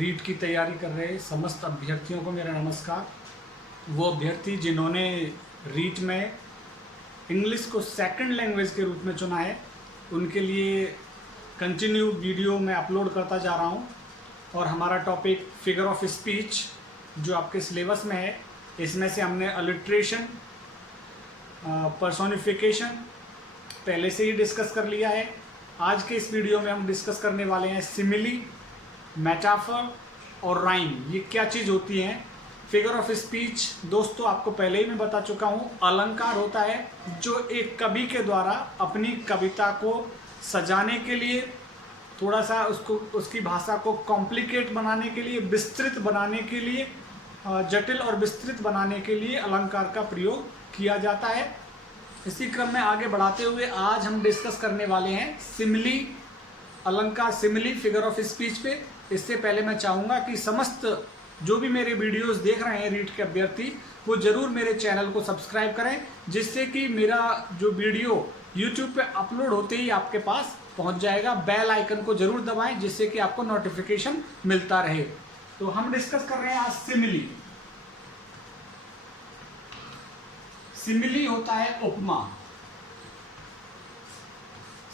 रीट की तैयारी कर रहे समस्त अभ्यर्थियों को मेरा नमस्कार। वो अभ्यर्थी जिन्होंने रीट में इंग्लिश को सेकंड लैंग्वेज के रूप में चुना है, उनके लिए कंटिन्यू वीडियो मैं अपलोड करता जा रहा हूँ। और हमारा टॉपिक फिगर ऑफ स्पीच जो आपके सिलेबस में है, इसमें से हमने अलिट्रेशन, पर्सोनिफिकेशन पहले से ही डिस्कस कर लिया है। आज के इस वीडियो में हम डिस्कस करने वाले हैं सिमिली, मेटाफर और राइम। ये क्या चीज़ होती हैं? फिगर ऑफ स्पीच दोस्तों आपको पहले ही मैं बता चुका हूँ, अलंकार होता है जो एक कवि के द्वारा अपनी कविता को सजाने के लिए, थोड़ा सा उसकी भाषा को कॉम्प्लिकेट बनाने के लिए, विस्तृत बनाने के लिए, जटिल और विस्तृत बनाने के लिए अलंकार का प्रयोग किया जाता है। इसी क्रम में आगे बढ़ाते हुए आज हम डिस्कस करने वाले हैं सिमिली, अलंकार सिमिली फिगर ऑफ स्पीच पे। इससे पहले मैं चाहूँगा कि समस्त जो भी मेरे वीडियोस देख रहे हैं रीट के अभ्यर्थी, वो जरूर मेरे चैनल को सब्सक्राइब करें, जिससे कि मेरा जो वीडियो यूट्यूब पे अपलोड होते ही आपके पास पहुंच जाएगा। बेल आइकन को जरूर दबाएं, जिससे कि आपको नोटिफिकेशन मिलता रहे। तो हम डिस्कस कर रहे हैं आज सिमिली। सिमिली होता है उपमा।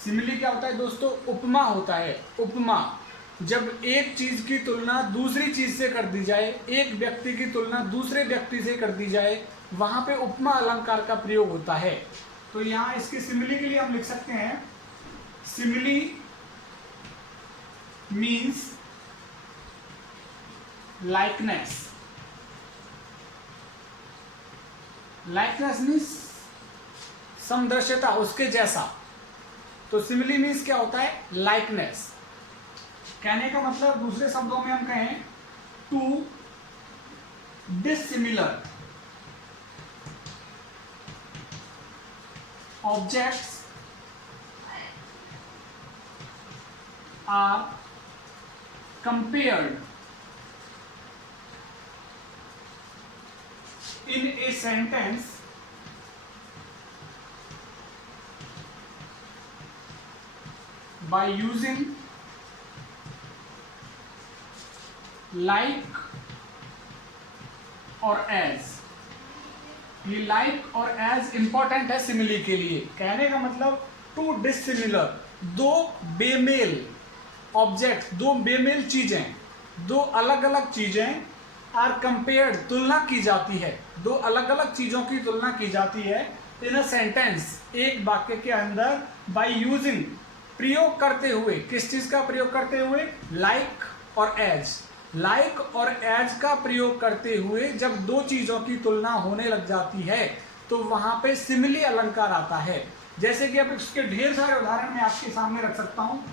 सिमिली क्या होता है दोस्तों? उपमा होता है। उपमा जब एक चीज की तुलना दूसरी चीज से कर दी जाए, एक व्यक्ति की तुलना दूसरे व्यक्ति से कर दी जाए, वहां पे उपमा अलंकार का प्रयोग होता है। तो यहां इसकी सिमिली के लिए हम लिख सकते हैं, simile means likeness. Likeness means समदृश्यता, उसके जैसा। तो सिमिली मीन्स क्या होता है? लाइकनेस। कहने का मतलब दूसरे शब्दों में हम कहें two dissimilar objects are compared in a sentence by using like और as। ये like और as इंपॉर्टेंट है सिमिली के लिए। कहने का मतलब टू डिसिमिलर, दो बेमेल ऑब्जेक्ट, दो बेमेल चीजें, दो अलग अलग चीजें आर कंपेयर्ड, तुलना की जाती है, दो अलग अलग चीजों की तुलना की जाती है इन अ सेंटेंस, एक वाक्य के अंदर, बाय यूजिंग, प्रयोग करते हुए। किस चीज का प्रयोग करते हुए? लाइक और एज। लाइक और एज का प्रयोग करते हुए जब दो चीजों की तुलना होने लग जाती है तो वहां पे सिमिली अलंकार आता है। जैसे कि अब इसके ढेर सारे उदाहरण मैं आपके सामने रख सकता हूँ।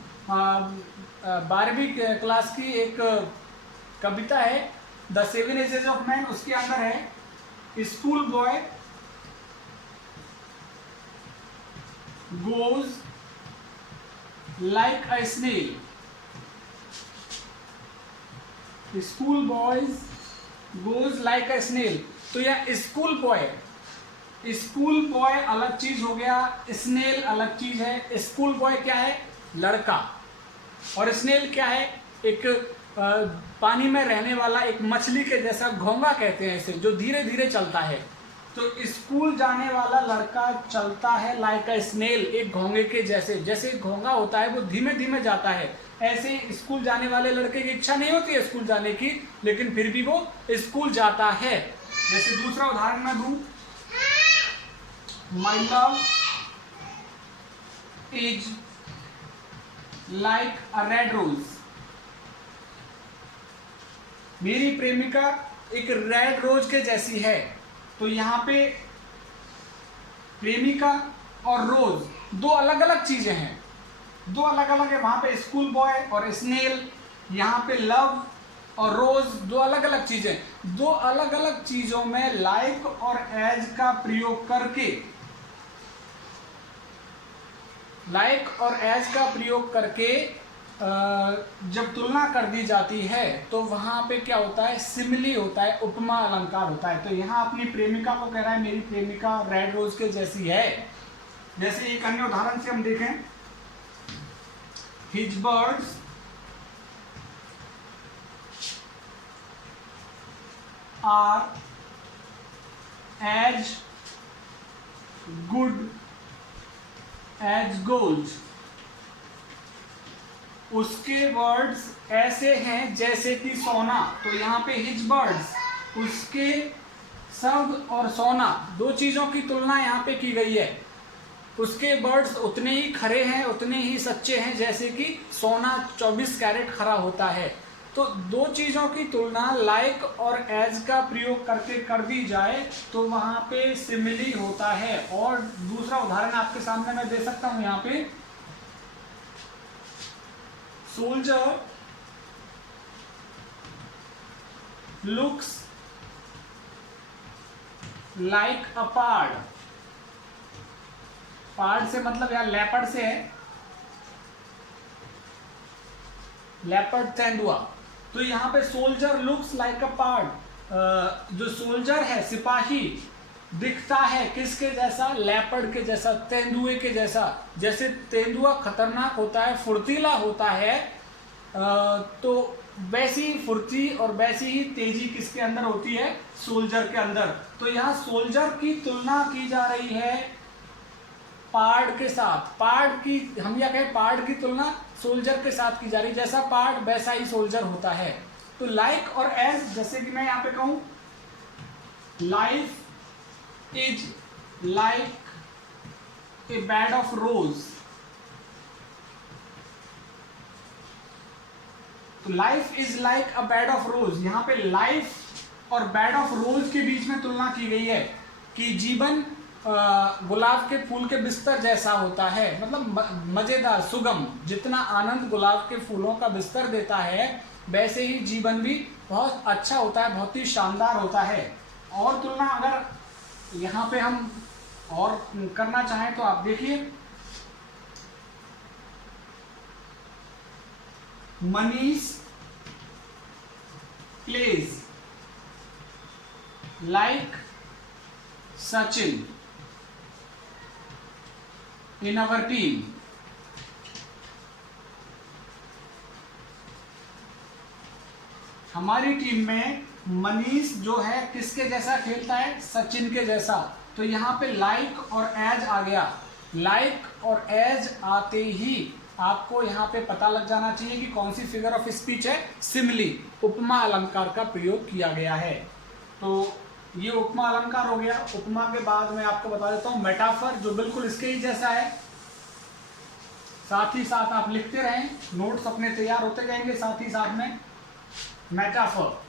12वीं क्लास की एक कविता है द 7 एजेस ऑफ मैन, उसके अंदर है school boy goes like a snail. School boys goes like a snail. तो यह स्कूल बॉय अलग चीज हो गया, स्नेल अलग चीज है। स्कूल बॉय क्या है? लड़का। और स्नेल क्या है? एक पानी में रहने वाला एक मछली के जैसा, घोंगा कहते हैं इसे, जो धीरे धीरे चलता है। तो स्कूल जाने वाला लड़का चलता है लाइक अ स्नेल, एक घोंगे के जैसे। जैसे घोंगा होता है वो धीमे धीमे जाता है, ऐसे स्कूल जाने वाले लड़के की इच्छा नहीं होती है स्कूल जाने की, लेकिन फिर भी वो स्कूल जाता है। जैसे दूसरा उदाहरण मैं दूं, my love is like a red rose. मेरी प्रेमिका एक रेड रोज के जैसी है। तो यहाँ पे प्रेमिका और रोज दो अलग अलग चीजें हैं, दो अलग अलग है। वहां पे स्कूल बॉय और स्नेल, यहाँ पे लव और रोज दो अलग अलग चीजें। दो अलग अलग चीजों में लाइक और एज का प्रयोग करके, लाइक और एज का प्रयोग करके जब तुलना कर दी जाती है तो वहां पे क्या होता है? सिमिली होता है, उपमा अलंकार होता है। तो यहाँ अपनी प्रेमिका को कह रहा है मेरी प्रेमिका रेड रोज के जैसी है। जैसे एक अन्य उदाहरण से हम देखें, his birds are as good as gold. उसके वर्ड्स ऐसे हैं जैसे कि सोना। तो यहाँ पे हिज वर्ड्स, उसके शब्द और सोना दो चीजों की तुलना यहाँ पे की गई है। उसके वर्ड्स उतने ही खरे हैं, उतने ही सच्चे हैं जैसे कि सोना 24 कैरेट खरा होता है। तो दो चीजों की तुलना लाइक और एज का प्रयोग करके कर दी जाए तो वहां पे सिमिली होता है। और दूसरा उदाहरण आपके सामने मैं दे सकता हूं यहाँ पे। Soldier looks like a pard. Pard से मतलब यार लेपर्ड से है, लेपर्ड तेंदुआ। तो यहाँ पे सोल्जर लुक्स लाइक अ पार्ड, जो सोल्जर है सिपाही दिखता है किसके जैसा, लेपर्ड के जैसा, तेंदुए के जैसा। जैसे तेंदुआ खतरनाक होता है, फुर्तीला होता है, तो वैसी फुर्ती और वैसी ही तेजी किसके अंदर होती है, सोल्जर के अंदर। तो यहाँ सोल्जर की तुलना की जा रही है पार्ड के साथ। पार्ड की हम या कहें पार्ड की तुलना सोल्जर के साथ की जा रही है। जैसा पार्ड वैसा ही सोल्जर होता है। तो लाइक और एज, जैसे कि मैं यहाँ पे कहूं life is like a bed of rose. तो life is like a bed of rose. यहाँ पे लाइफ और बेड ऑफ रोज के बीच में तुलना की गई है कि जीवन गुलाब के फूल के बिस्तर जैसा होता है। मतलब मजेदार, सुगम। जितना आनंद गुलाब के फूलों का बिस्तर देता है वैसे ही जीवन भी बहुत अच्छा होता है, बहुत ही शानदार होता है। और तुलना अगर यहाँ पे हम और करना चाहें तो आप देखिए, Manish plays like Sachin in our team। हमारी टीम में मनीष जो है किसके जैसा खेलता है, सचिन के जैसा। तो यहाँ पे लाइक और एज आ गया। लाइक और एज आते ही आपको यहाँ पे पता लग जाना चाहिए कि कौन सी फिगर ऑफ स्पीच है, सिमिली, उपमा अलंकार का प्रयोग किया गया है। तो ये उपमा अलंकार हो गया। उपमा के बाद मैं आपको बता देता हूं मेटाफर, जो बिल्कुल इसके ही जैसा है। साथ ही साथ आप लिखते रहें, नोट्स अपने तैयार होते जाएंगे साथ ही साथ में। मेटाफर,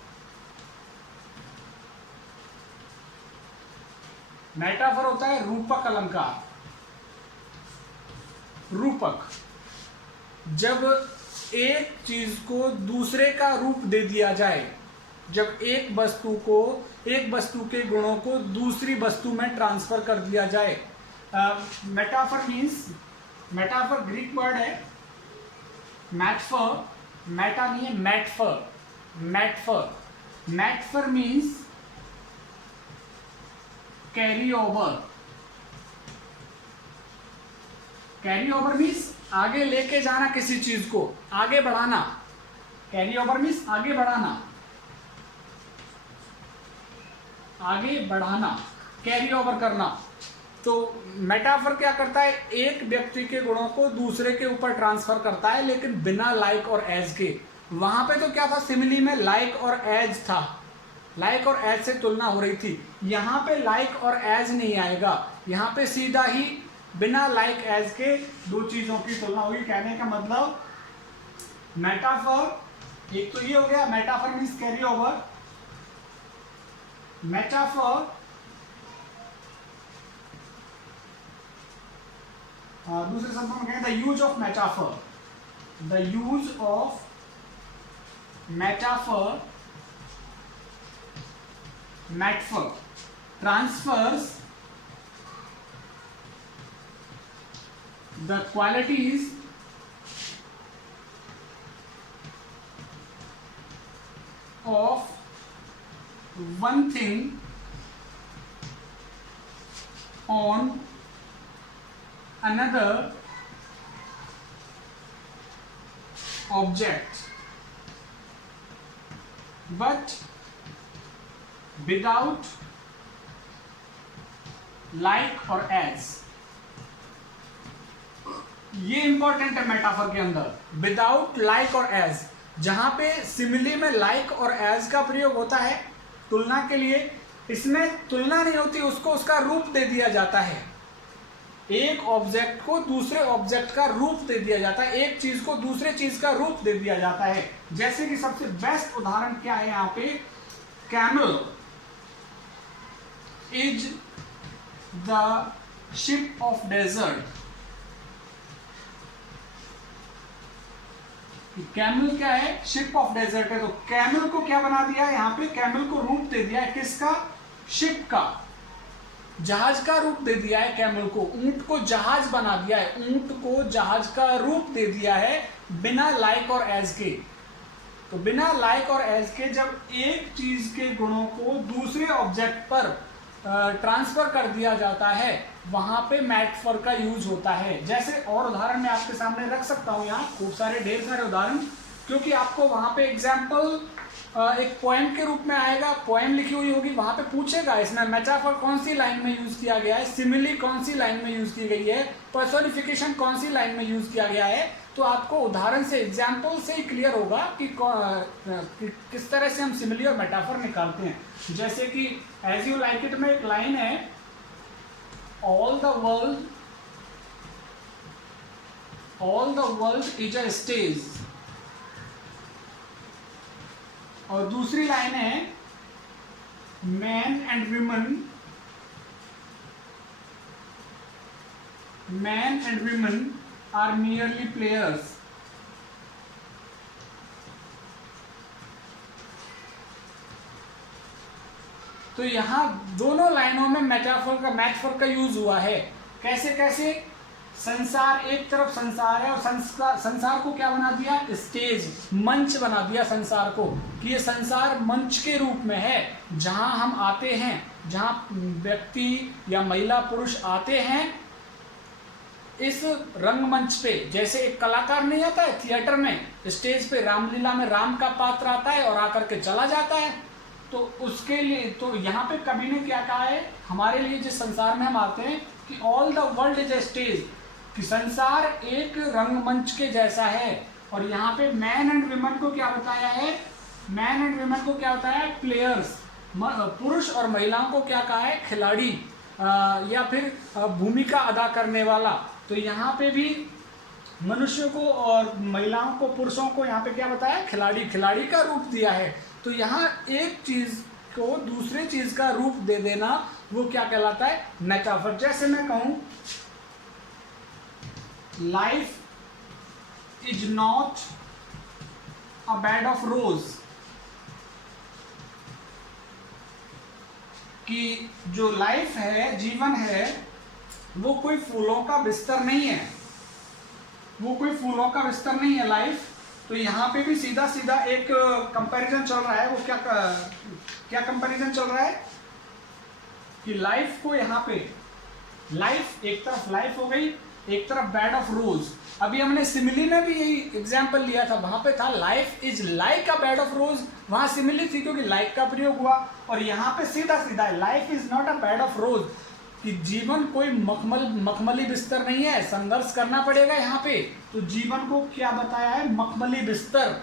मेटाफर होता है रूपक अलंकार। रूपक, जब एक चीज को दूसरे का रूप दे दिया जाए, जब एक वस्तु के गुणों को दूसरी वस्तु में ट्रांसफर कर दिया जाए। Metaphor means, metaphor Greek word है मैटफर, मेटा नहीं है, मैटफर। मैटफर, मैटफर means carry over. Carry over means आगे लेके जाना, किसी चीज को आगे बढ़ाना। कैरी ओवर मीन्स आगे बढ़ाना, आगे बढ़ाना, कैरी ओवर करना। तो मेटाफर क्या करता है, एक व्यक्ति के गुणों को दूसरे के ऊपर ट्रांसफर करता है, लेकिन बिना लाइक और एज के। वहां पे तो क्या था, सिमिली में लाइक और एज था, लाइक और एज से तुलना हो रही थी। यहां पे लाइक और एज नहीं आएगा, यहां पे सीधा ही बिना लाइक एज के दो चीजों की तुलना होगी। कहने का मतलब मेटाफर, एक तो ये हो गया metaphor means carry over. Metaphor दूसरे शब्दों में कहें the use of metaphor. The use of metaphor, मेटफर transfers the qualities of one thing on another object, but without like और एज, ये इंपॉर्टेंट है मेटाफर के अंदर, विदाउट लाइक और एज। जहां पे सिमिली में लाइक और एज का प्रयोग होता है तुलना के लिए, इसमें तुलना नहीं होती, उसको उसका रूप दे दिया जाता है। एक ऑब्जेक्ट को दूसरे ऑब्जेक्ट का रूप दे दिया जाता है, एक चीज को दूसरे चीज का रूप दे दिया जाता है। जैसे कि सबसे बेस्ट उदाहरण क्या है यहाँ पे, camel is the ship of desert. Camel क्या है, शिप ऑफ डेजर्ट है। तो कैमल को क्या बना दिया है यहाँ पे, कैमल को रूप दे दिया है किसका, शिप का, जहाज का रूप दे दिया है कैमल को। ऊंट को जहाज बना दिया है, ऊंट को जहाज का रूप दे दिया है बिना लाइक और एज के। तो बिना लाइक और एज के जब एक चीज के गुणों को दूसरे ऑब्जेक्ट पर ट्रांसफर कर दिया जाता है, वहां पे मेटाफर का यूज होता है। जैसे और उदाहरण मैं आपके सामने रख सकता हूं, यहाँ खूब सारे ढेर सारे उदाहरण, क्योंकि आपको वहां पे एग्जाम्पल एक पोएम के रूप में आएगा, पोएम लिखी हुई होगी, वहां पे पूछेगा इसमें मेटाफर कौन सी लाइन में यूज किया गया है, सिमिली कौन सी लाइन में यूज की गई है, पर्सोनिफिकेशन कौन सी लाइन में यूज किया गया है। तो आपको उदाहरण से, एग्जाम्पल से ही क्लियर होगा कि किस तरह से हम सिमिली और मेटाफर निकालते हैं। जैसे कि एज यू लाइक इट में एक लाइन है, all the world is a stage, और दूसरी लाइन है men and women are merely players। तो यहां दोनों लाइनों में मेटाफर का यूज हुआ है। कैसे कैसे, संसार, एक तरफ संसार है और संसार को क्या बना दिया, स्टेज, मंच बना दिया संसार को, कि ये संसार मंच के रूप में है, जहां हम आते हैं, जहां व्यक्ति या महिला पुरुष आते हैं इस रंगमंच पे। जैसे एक कलाकार नहीं आता है थिएटर में, स्टेज पे रामलीला में राम का पात्र आता है और आकर के चला जाता है, तो उसके लिए तो यहाँ पे कवि ने क्या कहा है, हमारे लिए जिस संसार में हम आते हैं कि all the world is a stage, कि संसार एक रंगमंच के जैसा है। और यहाँ पे मैन एंड वुमेन को क्या बताया है, मैन एंड वुमेन को क्या बताया है, प्लेयर्स, पुरुष और महिलाओं को क्या कहा है, खिलाड़ी या फिर भूमिका अदा करने वाला। तो यहाँ पे भी मनुष्य को और महिलाओं को, पुरुषों को यहाँ पे क्या बताया, खिलाड़ी, खिलाड़ी का रूप दिया है। तो यहाँ एक चीज को दूसरे चीज का रूप दे देना, वो क्या कहलाता है, मेटाफर। जैसे मैं कहूं life is not a bed of रोज, कि जो लाइफ है, जीवन है, वो कोई फूलों का बिस्तर नहीं है, वो कोई फूलों का बिस्तर नहीं है लाइफ। तो यहाँ पे भी सीधा सीधा एक कंपैरिजन चल रहा है। वो क्या कंपैरिजन चल रहा है कि लाइफ को, यहाँ पे लाइफ, एक तरफ लाइफ हो गई, एक तरफ बेड ऑफ रोज। अभी हमने सिमिली में भी यही एग्जाम्पल लिया था, वहां पे था life is like a bed of रोज, वहां सिमिली थी क्योंकि लाइक का प्रयोग हुआ। और यहाँ पे सीधा सीधा life is not a bed of रोज, कि जीवन कोई मखमली बिस्तर नहीं है, संघर्ष करना पड़ेगा यहाँ पे। तो जीवन को क्या बताया है, मखमली बिस्तर,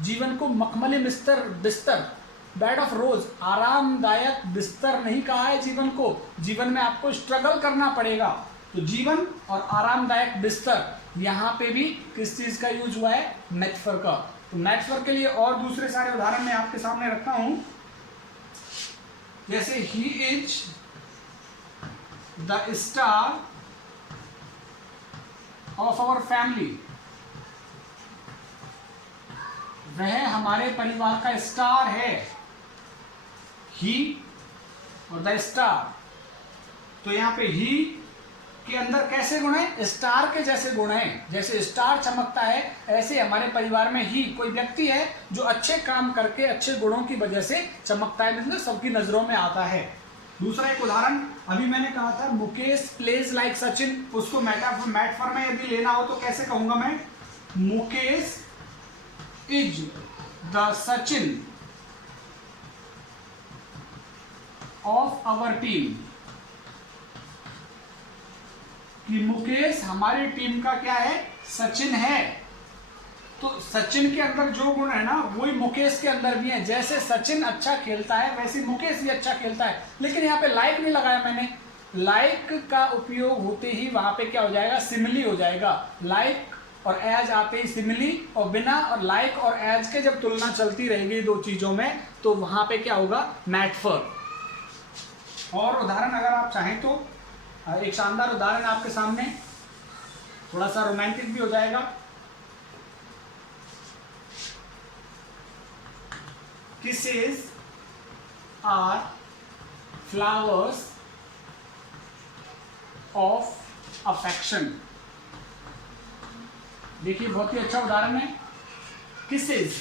जीवन को मखमली बिस्तर, बेड ऑफ रोज, आरामदायक बिस्तर नहीं कहा है जीवन को। जीवन में आपको स्ट्रगल करना पड़ेगा। तो जीवन और आरामदायक बिस्तर, यहाँ पे भी किस चीज का यूज हुआ है, मेटाफर का। तो मेटाफर के लिए और दूसरे सारे उदाहरण मैं आपके सामने रखता हूं। जैसे he is the star of our family, वह हमारे परिवार का स्टार है, ही और द स्टार। तो यहाँ पे ही के अंदर कैसे गुण है, स्टार के जैसे गुण हैं। जैसे स्टार चमकता है, ऐसे हमारे परिवार में ही कोई व्यक्ति है जो अच्छे काम करके, अच्छे गुणों की वजह से चमकता है, मतलब सबकी नजरों में आता है। दूसरा एक उदाहरण, अभी मैंने कहा था मुकेश प्लेज लाइक सचिन, उसको मेटाफर में यदि लेना हो तो कैसे कहूंगा मैं, Mukesh is the Sachin of our team, कि मुकेश हमारी टीम का क्या है, सचिन है। तो सचिन के अंदर जो गुण है ना वही मुकेश के अंदर भी है। जैसे सचिन अच्छा खेलता है वैसे मुकेश भी अच्छा खेलता है। लेकिन यहाँ पे लाइक नहीं लगाया मैंने, लाइक का उपयोग होते ही वहां पे क्या हो जाएगा, सिमिली हो जाएगा। लाइक और एज आते ही सिमिली, और बिना और लाइक और एज के जब तुलना चलती रहेगी दो चीजों में तो वहां पे क्या होगा, मेटाफर। और उदाहरण अगर आप चाहें तो एक शानदार उदाहरण आपके सामने, थोड़ा सा रोमांटिक भी हो जाएगा। Kisses are flowers of affection। देखिए बहुत ही अच्छा उदाहरण है। किसेस,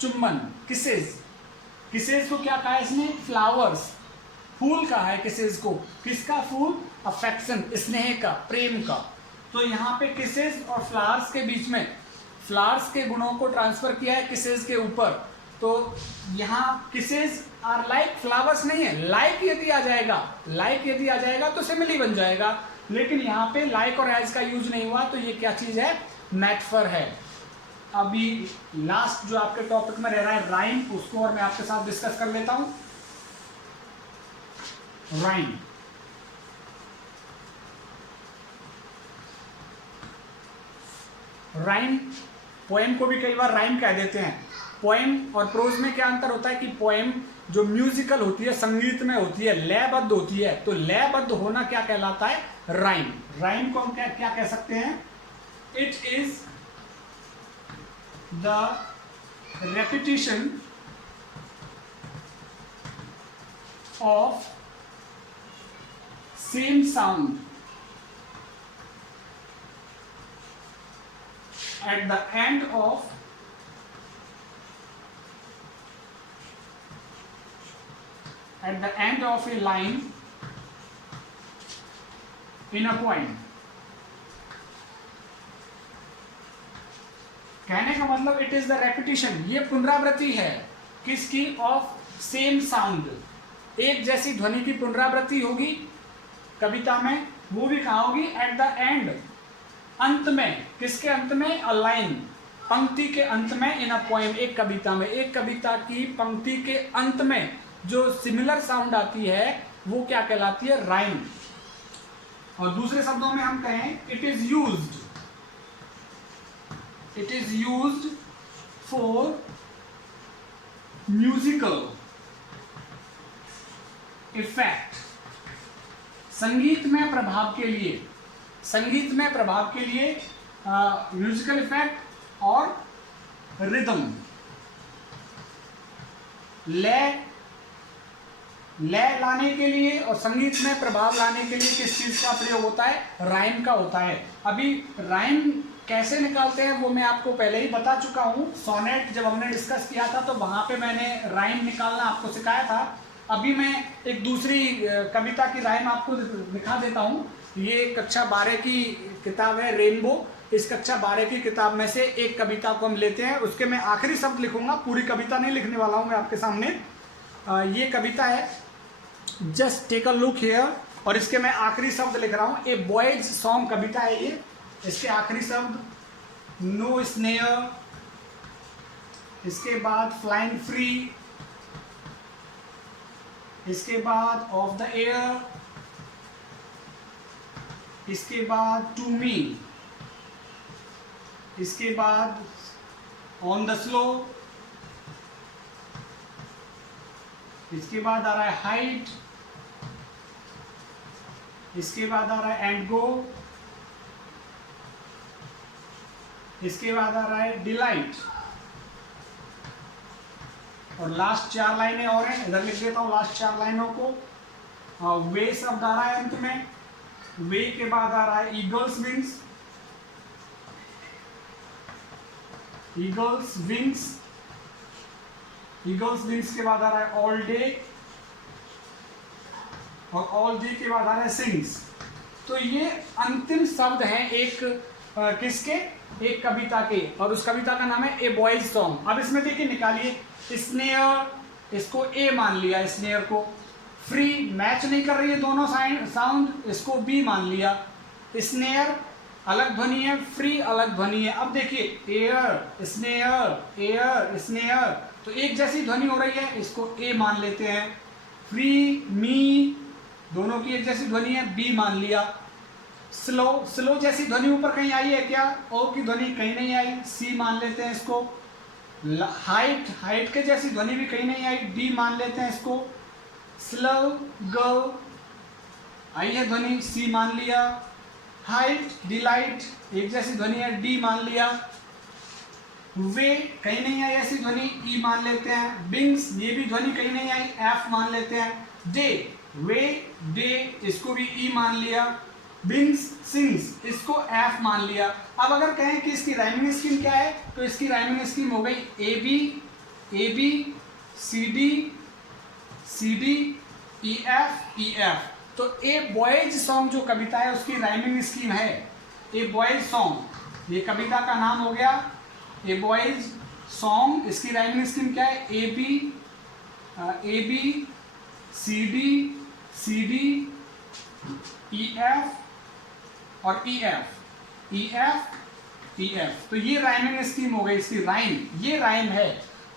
चुम्बन, किसेस, किसेस को क्या कहा है इसने, फ्लावर्स, फूल कहा है किसेस को। किसका फूल, अफेक्शन, स्नेह का, प्रेम का। तो यहाँ पे किसेस और फ्लावर्स के बीच में फ्लावर्स के गुणों को ट्रांसफर किया है किसेस के ऊपर। तो यहाँ किसेस आर लाइक फ्लावर्स नहीं है, लाइक यदि आ जाएगा, लाइक यदि आ जाएगा तो सिमिली बन जाएगा। लेकिन यहाँ पे लाइक और एज का यूज नहीं हुआ, तो ये क्या चीज है, मेटाफर है। अभी लास्ट जो आपके टॉपिक में रह रहा है राइम, उसको और मैं आपके साथ डिस्कस कर लेता हूं। राइम, राइम, पोएम को भी कई बार राइम कह देते हैं। पोएम और प्रोज में क्या अंतर होता है कि पोएम जो म्यूजिकल होती है, संगीत में होती है, लयबद्ध होती है। तो लयबद्ध होना क्या कहलाता है, राइम। राइम को हम क्या कह सकते हैं, it is the repetition of same sound at the end of a line in a poem। कहने का मतलब इट इज द रेपिटेशन, ये पुनरावृत्ति है किसकी, ऑफ सेम साउंड, एक जैसी ध्वनि की पुनरावृत्ति होगी कविता में। वो भी कहाँ होगी, एट द एंड, अंत में। किसके अंत में, अ लाइन, पंक्ति के अंत में, इन अ पोएम, एक कविता में। एक कविता की पंक्ति के अंत में जो सिमिलर साउंड आती है वो क्या कहलाती है, राइम। और दूसरे शब्दों में हम कहें, it is used for musical effect, संगीत में प्रभाव के लिए, संगीत में प्रभाव के लिए, म्यूजिकल इफेक्ट और रिदम, लय लाने के लिए और संगीत में प्रभाव लाने के लिए किस चीज का प्रयोग होता है, राइम का होता है। अभी राइम कैसे निकालते हैं वो मैं आपको पहले ही बता चुका हूं। सोनेट जब हमने डिस्कस किया था तो वहां पे मैंने राइम निकालना आपको सिखाया था। अभी मैं एक दूसरी कविता की राइम आपको दिखा देता हूं। ये कक्षा 12 की किताब है रेनबो। इस कक्षा 12 की किताब में से एक कविता को हम लेते हैं, उसके मैं आखिरी शब्द लिखूंगा, पूरी कविता नहीं लिखने वाला हूं मैं आपके सामने। ये कविता है, just take a look here, और इसके मैं आखिरी शब्द लिख रहा हूं। ए बॉयज सॉन्ग कविता है ये। इसके आखिरी शब्द नो स्नेयर, इसके बाद फ्लाइंग फ्री, इसके बाद ऑफ द एयर, इसके बाद टू मी, इसके बाद ऑन द स्लो, इसके बाद आ रहा है हाइट, इसके बाद आ रहा है एंड गो, इसके बाद आ रहा है डिलाइट, और लास्ट 4 लाइनें और हैं, इधर लिख देता हूं लास्ट 4 लाइनों को। वे शब्द आ रहा है अंत में, वे के बाद आ रहा है eagles wings, eagles wings, eagles wings के बाद आ रहा है ऑल डे, और ऑल डे के बाद आ रहा है सिंग्स। तो ये अंतिम शब्द हैं एक किसके, एक कविता के, और उस कविता का नाम है ए बॉयज सॉन्ग। अब इसमें देखिए निकालिए, स्नेयर, इसको ए मान लिया, स्नेयर को। फ्री मैच नहीं कर रही है दोनों साउंड, इसको बी मान लिया। स्नेयर अलग ध्वनि है, फ्री अलग ध्वनि है। अब देखिए एयर स्नेयर, एयर स्नेयर, तो एक जैसी ध्वनि हो रही है, इसको ए मान लेते हैं। फ्री मी दोनों की एक जैसी ध्वनि है, बी मान लिया। स्लो, स्लो जैसी ध्वनि ऊपर कहीं आई है क्या? ओ की ध्वनि कहीं नहीं आई, सी मान लेते हैं इसको। हाइट, हाइट के जैसी ध्वनि भी कहीं नहीं आई, डी मान लेते हैं इसको। स्लो गो आई है ध्वनि, सी मान लिया। हाइट डिलाइट एक जैसी ध्वनि है, डी मान लिया। वे कहीं नहीं आई ऐसी ध्वनि, ई मान लेते हैं। बिंग्स ये भी ध्वनि कहीं नहीं आई, एफ मान लेते हैं। डे वे डे इसको भी ई मान लिया। बिंग्स सिंग्स इसको एफ मान लिया। अब अगर कहें कि इसकी राइमिंग स्कीम क्या है, तो इसकी राइमिंग स्कीम हो गई A B C D E F. तो ए बॉयज सॉन्ग जो कविता है उसकी राइमिंग स्कीम है ए बॉयज सॉन्ग, ये कविता का नाम हो गया ए बॉयज सॉन्ग। इसकी राइमिंग स्कीम क्या है? A B C D E F और ई एफ। तो ये राइमिंग स्कीम हो गई इसकी, राइम, ये राइम है।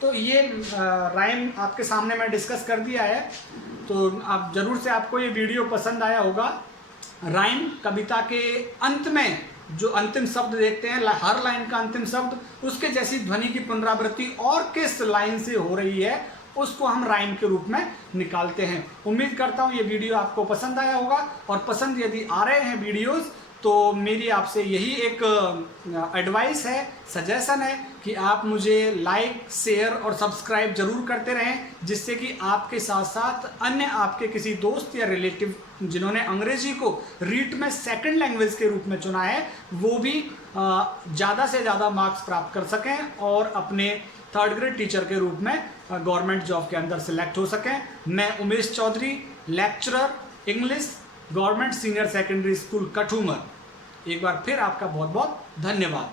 तो ये राइम आपके सामने मैं डिस्कस कर दिया है, तो आप जरूर से आपको ये वीडियो पसंद आया होगा। राइम कविता के अंत में जो अंतिम शब्द देखते हैं, हर लाइन का अंतिम शब्द उसके जैसी ध्वनि की पुनरावृत्ति और किस लाइन से हो रही है उसको हम राइम के रूप में निकालते हैं। उम्मीद करता हूँ ये वीडियो आपको पसंद आया होगा, और पसंद यदि आ रहे हैं वीडियोस तो मेरी आपसे यही एक एडवाइस है, सजेशन है कि आप मुझे लाइक, शेयर और सब्सक्राइब जरूर करते रहें, जिससे कि आपके साथ साथ अन्य आपके किसी दोस्त या रिलेटिव जिन्होंने अंग्रेजी को रीट में सेकंड लैंग्वेज के रूप में चुना है, वो भी ज़्यादा से ज़्यादा मार्क्स प्राप्त कर सकें और अपने थर्ड ग्रेड टीचर के रूप में गवर्नमेंट जॉब के अंदर सिलेक्ट हो सकें। मैं Umesh Chaudhary, lecturer English, government senior secondary school Kathumar, एक बार फिर आपका बहुत बहुत धन्यवाद।